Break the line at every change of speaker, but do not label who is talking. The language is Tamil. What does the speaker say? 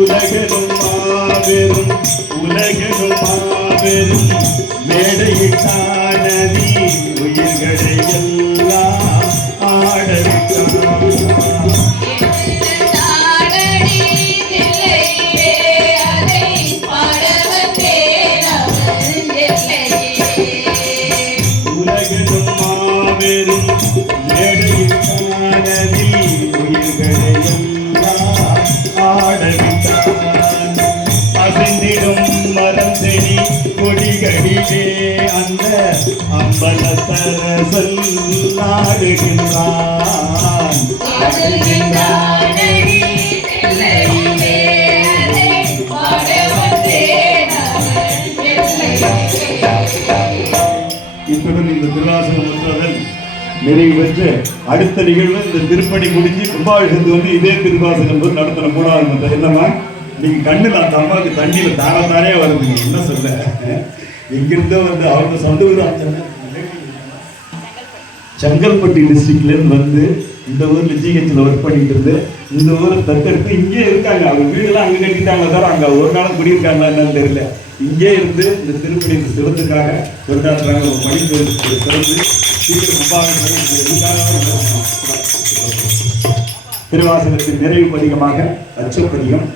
உலகனும் மாபெரும்
உலகனும் மாபெரும். மேடையிட்டானதி உயிர்களை எல்லாம் ஆடவிட்டான் ஆடவி சென்றிடும் மரம் செடி கொடிகளிலே அந்த அம்பலத்தரசன் நாடுகின்றான்.
இத்துடன் இந்த திருவாசகமற்றதன் நிறைவு பெற்று அடுத்த நிகழ்வு இந்த திருப்பணி முடிஞ்சு கும்பாபிஷத்து வந்து இதே திருவாசகம் நடத்துகிற மூணாவது மன்றம் நீங்கள் கண்ணுல அந்த அம்மாவுக்கு தண்ணியில் தானத்தானே நீங்கள் என்ன சொல்ல எங்கிருந்தோ வந்து அவங்க சொந்த ஊர் அந்த செங்கல்பட்டு டிஸ்ட்ரிக்ட்லேருந்து வந்து இந்த ஊரில் ஜிஹெச்சில் ஒர்க் பண்ணிட்டு இருந்து இந்த ஊரை தத்தெடுத்து இங்கே இருக்காங்க. அவங்க வீடெல்லாம் அங்கே கட்டிட்டாங்க தவிர அங்கே ஒரு நாளும் குடியிருக்காங்களா என்னன்னு தெரியல. இங்கே இருந்து இந்த திருப்பணி இந்த சிவத்துக்காக கொண்டாடுறாங்க ஒரு படிப்பு பிறந்து திருவாசகத்தின் நிறைவு பதிகமாக அச்சப்பதிகம்